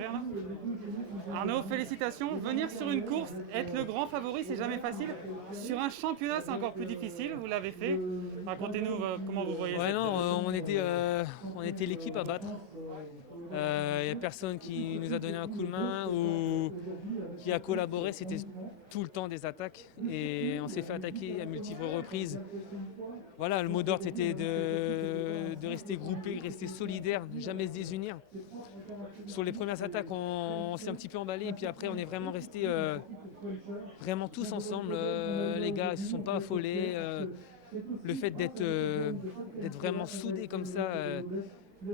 frère là. Arnaud, félicitations. Venir sur une course, être le grand favori, c'est jamais facile. Sur un championnat, c'est encore plus difficile. Vous l'avez fait. Racontez-nous comment vous voyez Ouais, cette. non, on était l'équipe à battre. Il n'y a personne qui nous a donné un coup de main ou qui a collaboré. C'était tout le temps des attaques et on s'est fait attaquer à multiples reprises. Voilà, le mot d'ordre c'était de rester groupé, rester solidaire, ne jamais se désunir. Sur les premières attaques, on s'est un petit peu emballé et puis après on est vraiment resté vraiment tous ensemble. Les gars, ils ne se sont pas affolés. Le fait d'être vraiment soudés comme ça,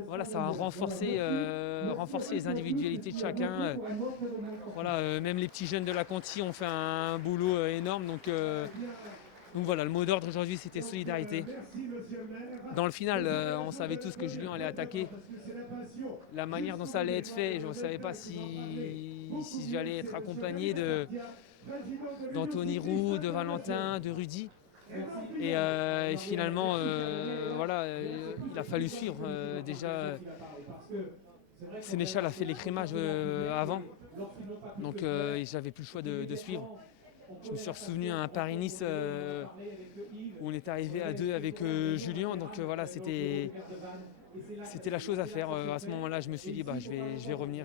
voilà, ça a renforcé les individualités de chacun. Voilà, même les petits jeunes de la Conti ont fait un boulot énorme. Donc voilà, le mot d'ordre aujourd'hui c'était solidarité. Dans le final, on savait tous que Julien allait attaquer. La manière dont ça allait être fait, je ne savais pas si j'allais être accompagné d'Anthony Roux, de Valentin, de Rudy. Et finalement, voilà, il a fallu suivre. Déjà, Sénéchal a fait l'écrémage avant, donc j'avais plus le choix de suivre. Je me suis souvenu à un Paris-Nice où on est arrivé à deux avec Julien, donc voilà, c'était la chose à faire. À ce moment-là, je me suis dit, bah, je vais revenir.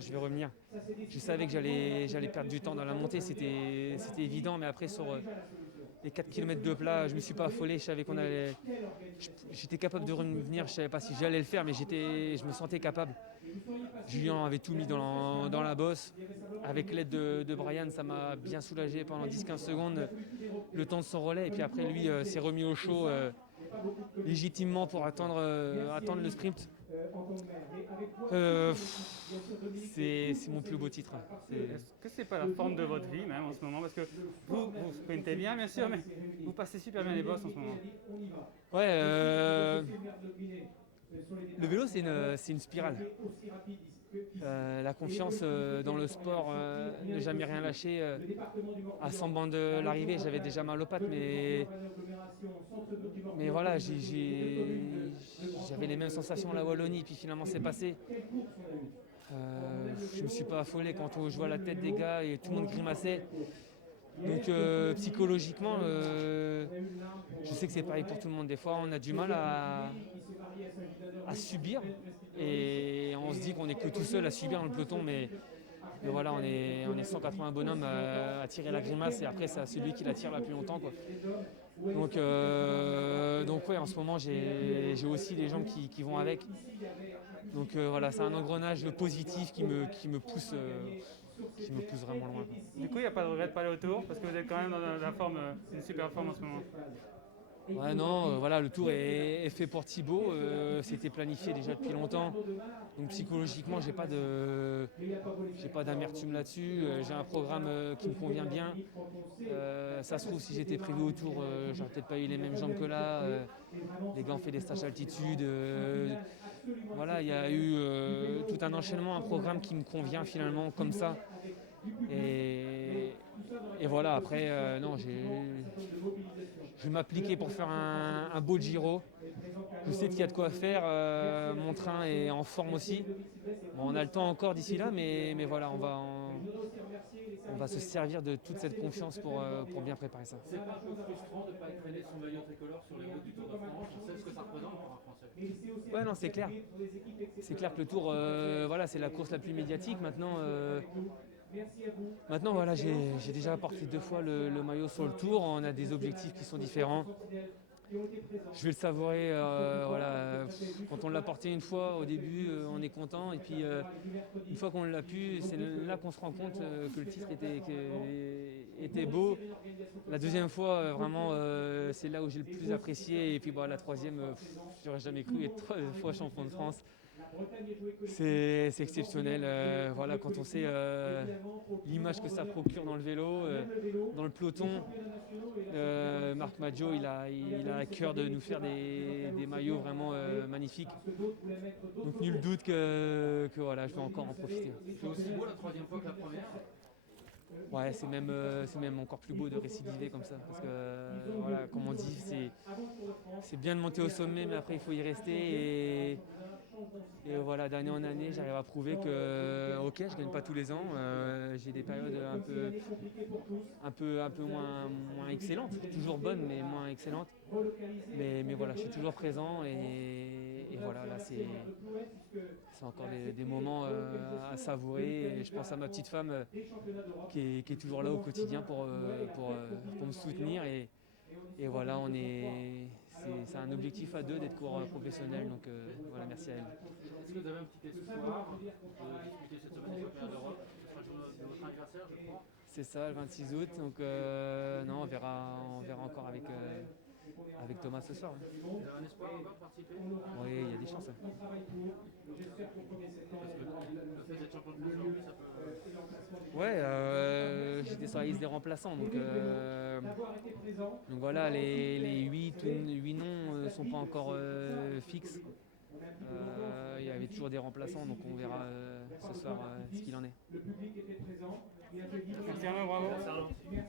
Je savais que j'allais perdre du temps dans la montée, c'était évident, mais après sur les 4 km de plat, je ne me suis pas affolé, je savais qu'on allait. J'étais capable de revenir, je ne savais pas si j'allais le faire, mais je me sentais capable. Julien avait tout mis dans la bosse. Avec l'aide de Brian, ça m'a bien soulagé pendant 10-15 secondes, le temps de son relais. Et puis après, lui s'est remis au chaud légitimement pour attendre le sprint. C'est mon plus beau titre. Est-ce que c'est pas la forme de votre vie même en ce moment? Parce que vous sprintez bien, bien sûr, mais vous passez super bien les bosses en ce moment. Ouais, le vélo, c'est une spirale. La confiance dans le sport, ne jamais rien lâcher. À 100 bandes de l'arrivée, j'avais déjà mal aux pattes, mais voilà, j'avais les mêmes sensations à la Wallonie, puis finalement c'est passé. Je ne me suis pas affolé quand je vois la tête des gars et tout le monde grimaçait. Donc psychologiquement, je sais que c'est pareil pour tout le monde. Des fois, on a du mal à subir et on se dit qu'on n'est que tout seul à subir dans le peloton, mais voilà, on est 180 bonhommes à tirer la grimace et après c'est à celui qui la tire la plus longtemps, quoi. Donc ouais, en ce moment j'ai aussi les jambes qui vont avec. Donc voilà, c'est un engrenage positif qui me pousse vraiment loin, quoi. Du coup, il n'y a pas de regret de pas aller au tour parce que vous êtes quand même dans la forme, une super forme en ce moment. Ouais, non, voilà, le tour est fait pour Thibaut. C'était planifié déjà depuis longtemps. Donc psychologiquement, j'ai pas d'amertume là-dessus. J'ai un programme qui me convient bien. Ça se trouve, si j'étais prévu au tour, j'aurais peut-être pas eu les mêmes jambes que là. Les gars ont fait des stages altitude. Voilà, il y a eu tout un enchaînement, un programme qui me convient finalement comme ça. Et, et voilà, après, non, je vais m'appliquer pour faire un beau Giro. Je sais qu'il y a de quoi faire. Mon train est en forme aussi. Bon, on a le temps encore d'ici là, mais voilà, on va se servir de toute cette confiance pour bien préparer ça. C'est pas un peu frustrant de ne pas être traîné son maillot tricolore sur les routes du Tour de France. On sait ce que ça représente pour un Français. Ouais, non, c'est clair. C'est clair que le Tour, voilà, c'est la course la plus médiatique. Maintenant, voilà, j'ai déjà apporté 2 fois le maillot sur le Tour. On a des objectifs qui sont différents. Je vais le savourer. Voilà. Quand on l'a porté une fois, au début, on est content. Et puis, une fois qu'on l'a pu, c'est là qu'on se rend compte que le titre était beau. La deuxième fois, vraiment, c'est là où j'ai le plus apprécié. Et puis, la troisième, j'aurais jamais cru être 3 fois champion de France. C'est exceptionnel. Voilà, quand on sait l'image que ça procure dans le vélo, dans le peloton. Marc Maggio, il a à cœur de nous faire des maillots vraiment magnifiques. Donc nul doute que voilà, je vais encore en profiter. C'est aussi beau la troisième fois que la première. Ouais, c'est même encore plus beau de récidiver comme ça. Parce que, voilà, comme on dit, c'est bien de monter au sommet, mais après il faut y rester. Et voilà, d'année en année, j'arrive à prouver que, ok, je gagne pas tous les ans. J'ai des périodes un peu moins excellentes, toujours bonnes, mais moins excellentes. Mais voilà, je suis toujours présent et voilà, là c'est encore des moments à savourer. Et je pense à ma petite femme qui est toujours là au quotidien pour me soutenir. Et voilà, c'est un objectif à deux d'être coureur professionnel. Donc voilà, merci à elle. Est-ce que vous avez un petit espoir de disputer cette semaine les championnats d'Europe? Ce sera de votre anniversaire, je crois. C'est ça, le 26 août. Donc non, on verra encore avec Thomas ce soir. Vous avez un espoir encore de participer? Oui, il y a des chances. Parce que le fait d'être champion de France aujourd'hui, ça peut. Ouais, j'étais sur la liste des remplaçants. Donc voilà, les 8 noms ne sont pas encore fixes. Il y avait toujours des remplaçants, donc on verra ce soir ce qu'il en est.